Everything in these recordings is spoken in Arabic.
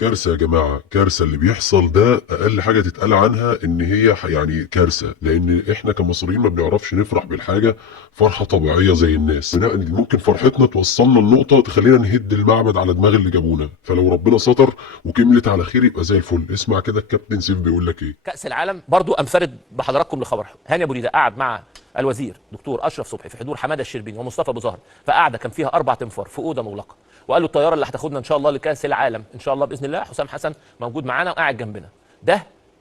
كارثة يا جماعة، كارثة اللي بيحصل ده. أقل حاجة تتقال عنها إن هي يعني كارثة، لأن إحنا كمصريين ما بنعرفش نفرح بالحاجة فرحة طبيعية زي الناس. ممكن فرحتنا توصلنا لنقطة تخلينا نهد المعبد على دماغ اللي جابونا، فلو ربنا ستر وكملت على خير يبقى زي الفل. اسمع كده الكابتن سيف بيقول لك إيه. كأس العالم برضو أنفرد بحضراتكم لخبر. هاني أبو ريدة قعد مع الوزير دكتور أشرف صبحي في حضور حمادة الشربيني ومصطفى أبو زهر، فقعدة كان فيها 4 تنفار في أوضة مغلقة، وقال له الطيارة اللي هتاخدنا إن شاء الله لكأس العالم إن شاء الله بإذن الله حسام حسن موجود معانا وقاعد جنبنا.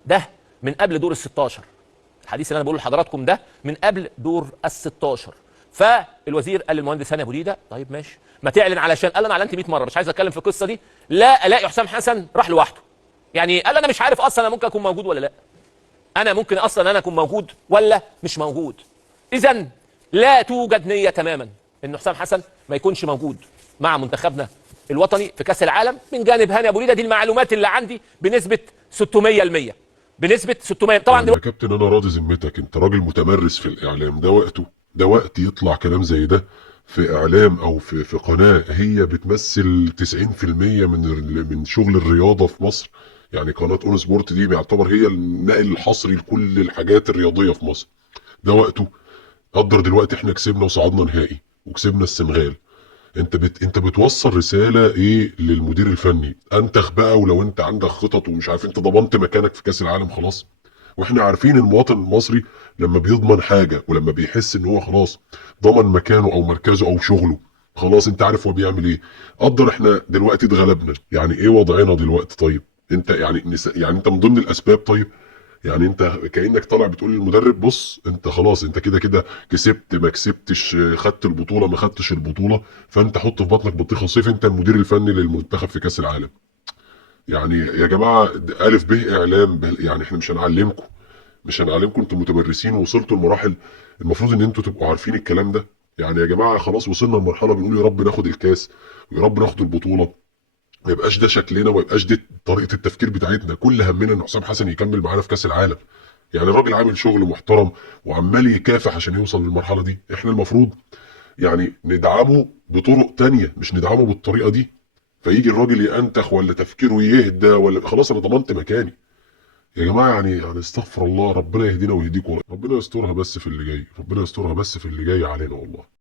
ده من قبل دور ال 16. الحديث اللي أنا بقوله لحضراتكم ده من قبل دور ال 16. فالوزير قال للمهندس هاني أبو ريدة طيب ماشي، ما تعلن علشان قال أنا أعلنت 100 مرة مش عايز أتكلم في القصة دي، لا ألاقي حسام حسن راح لوحده. يعني قال أنا مش عارف أصلا أنا ممكن أكون موجود ولا لا. انا ممكن اصلا انا اكون موجود ولا مش موجود. اذا لا توجد نيه تماما ان حسام حسن ما يكونش موجود مع منتخبنا الوطني في كاس العالم. من جانب هاني ابو ريده دي المعلومات اللي عندي بنسبه 600%، بنسبه 600 طبعا يعني يا كابتن أنا راضي ذمتك، أنت راجل متمرس في الإعلام، ده وقته، ده وقت يطلع كلام زي ده في إعلام أو في قناة هي بتمثل 90% من شغل الرياضة في مصر. يعني قناة اون سبورت دي بيعتبر هي النقل الحصري لكل الحاجات الرياضية في مصر. ده وقته. قدر دلوقتي احنا كسبنا وصعدنا نهائي وكسبنا السنغال. انت بتوصل رساله ايه للمدير الفني؟ انتخ بقى، ولو انت عندك خطط ومش عارف، انت ضمنت مكانك في كاس العالم خلاص. واحنا عارفين المواطن المصري لما بيضمن حاجه ولما بيحس ان هو خلاص ضمن مكانه او مركزه او شغله، خلاص انت عارف هو بيعمل ايه. قدر احنا دلوقتي اتغلبنا، يعني ايه وضعنا دلوقتي؟ طيب انت يعني انت من ضمن الاسباب. طيب يعني انت كانك طالع بتقول للمدرب بص انت خلاص، انت كده كده كسبت ما كسبتش، خدت البطوله ما خدتش البطوله، فانت حط في بطنك بطيخه صيف، انت المدير الفني للمنتخب في كاس العالم. يعني يا جماعه الف ب اعلام يعني احنا مش هنعلمكم، انتوا متمرسين ووصلتوا لمراحل المفروض ان انتوا تبقوا عارفين الكلام ده. يعني يا جماعه خلاص وصلنا لمرحله بنقول يا رب ناخد الكاس ويا رب ناخد البطوله. ما يبقاش ده شكلنا وما يبقاش دي طريقه التفكير بتاعتنا. كل همنا ان حسام حسن يكمل معانا في كاس العالم. يعني الراجل عامل شغل محترم وعمال يكافح عشان يوصل للمرحله دي. احنا المفروض يعني ندعمه بطرق تانية، مش ندعمه بالطريقه دي. فيجي الراجل ينتخ ولا تفكيره يهدى ولا خلاص انا ضمنت مكاني. يا جماعه يعني استغفر الله، ربنا يهدينا ويهديكم، ربنا يسترها بس في اللي جاي، ربنا يسترها بس في اللي جاي علينا والله.